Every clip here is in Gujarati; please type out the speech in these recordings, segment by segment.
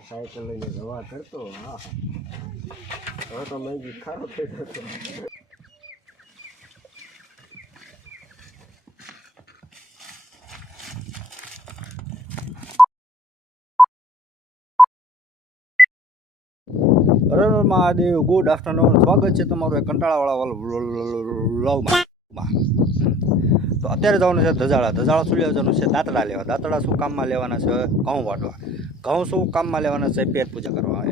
સાયકલ લઈને દવા કરતો હા તો મેં ખારો થઈ જતો હર મહાદેવ. ગુડ આફ્ટરનૂન સ્વાગત છે તમારું કંટાળાવાળા વ્લોગમાં તો અત્યારે જવાનું છે ધજાળા. ધજાળા શું લેવાનું છે? દાંતડા લેવા. દાંતડા શું કામમાં લેવાના છે? ઘઉં વાટવા. ઘઉં શું કામમાં લેવાના છે? પેટ પૂજા કરવા.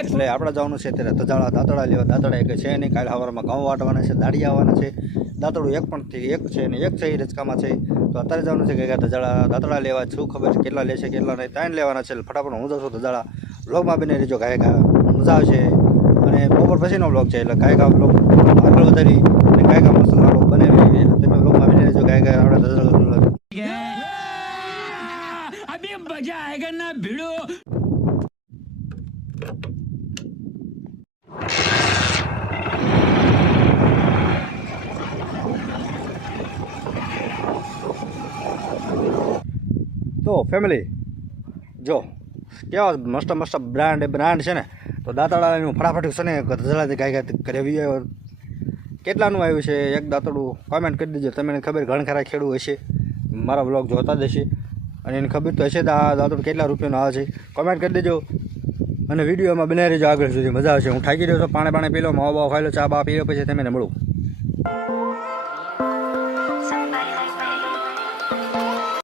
એટલે આપણે જવાનું છે ત્યારે ધજાળા દાંતડા લેવા. દાંતડા એક છે નહીં કાલે સવારમાં ઘઉં વાટવાના છે દાડી આવવાના છે. દાંતડું એક પણ એક છે ને એક છે એ રચકામાં છે. તો અત્યારે જવાનું છે કે ધજાળા દાંતડા લેવા. શું ખબર છે? કેટલા લેશે કેટલા નહીં? ત્રણ લેવાના છે. ફટાફટ હું જશું ધજાળા. બ્લોગમાં બને રહેજો. ગાય ગા મજા આવશે. અને બપોર પછીનો બ્લોગ છે. એટલે ગાય ગા બ્લોગ આગળ વધારી અને ગાય ગા મસ્ત બને अभी मजा आएगा ना भिड़ो તો ફેમિલી જો કેવા મસ્ત મસ્ત બ્રાન્ડ બ્રાન્ડ છે ને તો દાંતડાનું હું ફટાફટ છે ને ધજાળાથી ગાય ગાય ઘરે આવી આવ્યો કેટલાનું આવ્યું છે એક દાંતડું કોમેન્ટ કરી દેજો તમને ખબર ઘણા ખરા ખેડૂત હશે મારા બ્લોગ જોતા જ હશે અને એને ખબર તો હશે તો આ દાંતડું કેટલા રૂપિયાનો આવે છે. કોમેન્ટ કરી દેજો. અને વિડીયોમાં બનાવી રહેજો આગળ સુધી. મજા આવશે. હું થાકી રહ્યો છું. પાણી પાણી પીલો, માવો બાવા ખાઈ લો, ચા બા પીલો પછી તમે મળું.